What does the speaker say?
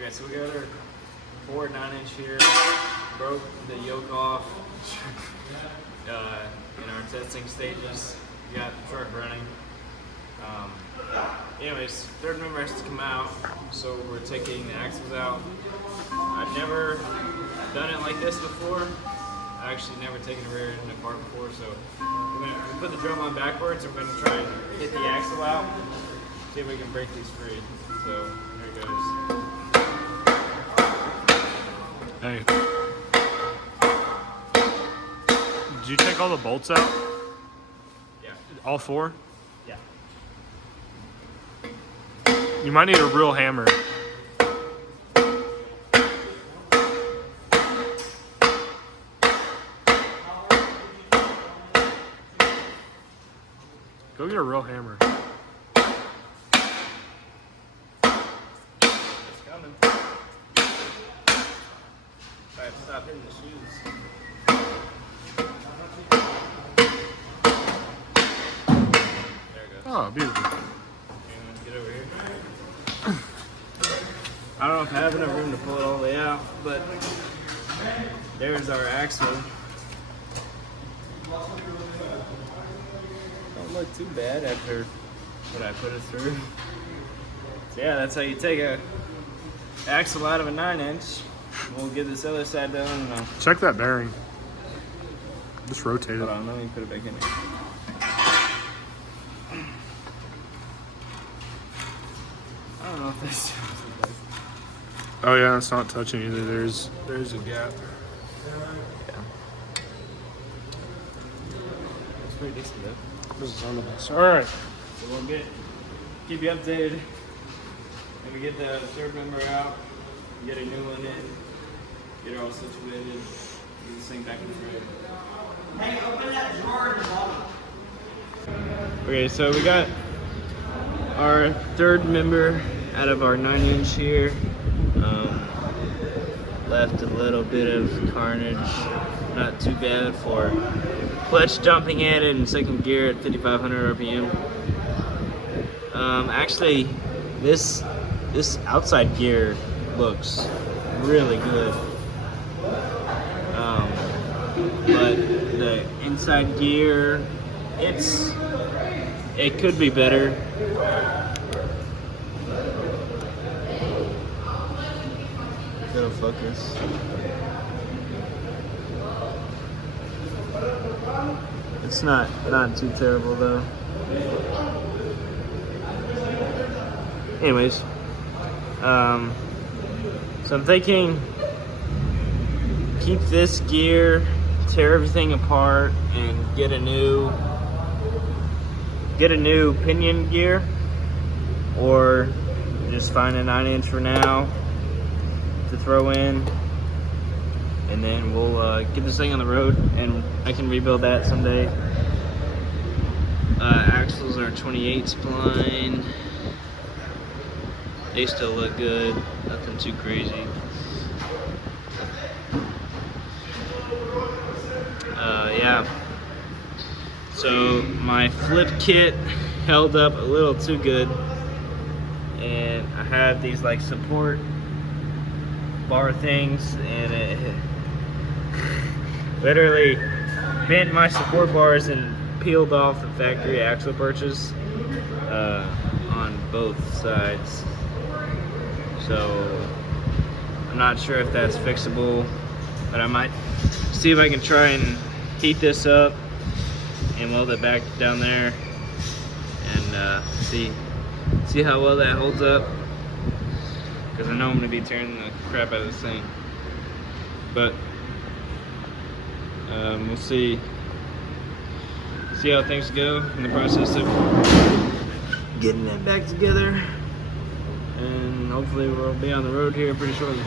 Okay, so we got our Ford 9-inch here. Broke the yoke off in our testing stages. We got the truck running. Anyways, third member has to come out, so we're taking the axles out. I've never done it like this before. I've actually never taken a rear end apart before, so we're gonna put the drum on backwards. We're gonna try and hit the axle out, see if we can break these free. So here it goes. Hey. Did you take all the bolts out? Yeah. All 4? Yeah. You might need a real hammer. Go get a real hammer. It's coming. I have to stop hitting the shoes. There it goes. Oh, beautiful. Get over here. I don't know if I have enough room to pull it all the way out, but there's our axle. Don't look too bad after what I put it through. So yeah, that's how you take a axle out of a 9-inch. We'll get this other side done. And Check that bearing. Just rotate hold it. on, let me put it back in here. I don't know if this. Oh yeah, it's not touching either. There's a gap. Yeah. It's pretty decent though. This is on the best. All right. So we'll keep you updated. And we get the third member out, get a new one in, get it all situated, get this thing back in the road. Hey, open that drawer in the bottom. Okay, so we got our third member out of our 9-inch here. Left a little bit of carnage, not too bad for clutch jumping at it in second gear at 5,500 RPM. Actually, this outside gear looks really good, but the inside gear, it could be better. It'll focus. It's not too terrible though. Anyways, so I'm thinking keep this gear, tear everything apart, and get a new pinion gear, or just find a 9-inch for now to throw in, and then we'll get this thing on the road, and I can rebuild that someday. Axles are 28 spline. They still look good, nothing too crazy. Yeah. So my flip kit held up a little too good, and I have these like support bar things, and it literally bent my support bars and peeled off the factory axle perches on both sides. So I'm not sure if that's fixable, but I might see if I can try and heat this up and weld it back down there, and see how well that holds up, because I know I'm going to be tearing the crap out of this thing. But we'll see how things go in the process of getting that back together, and hopefully we'll be on the road here pretty shortly.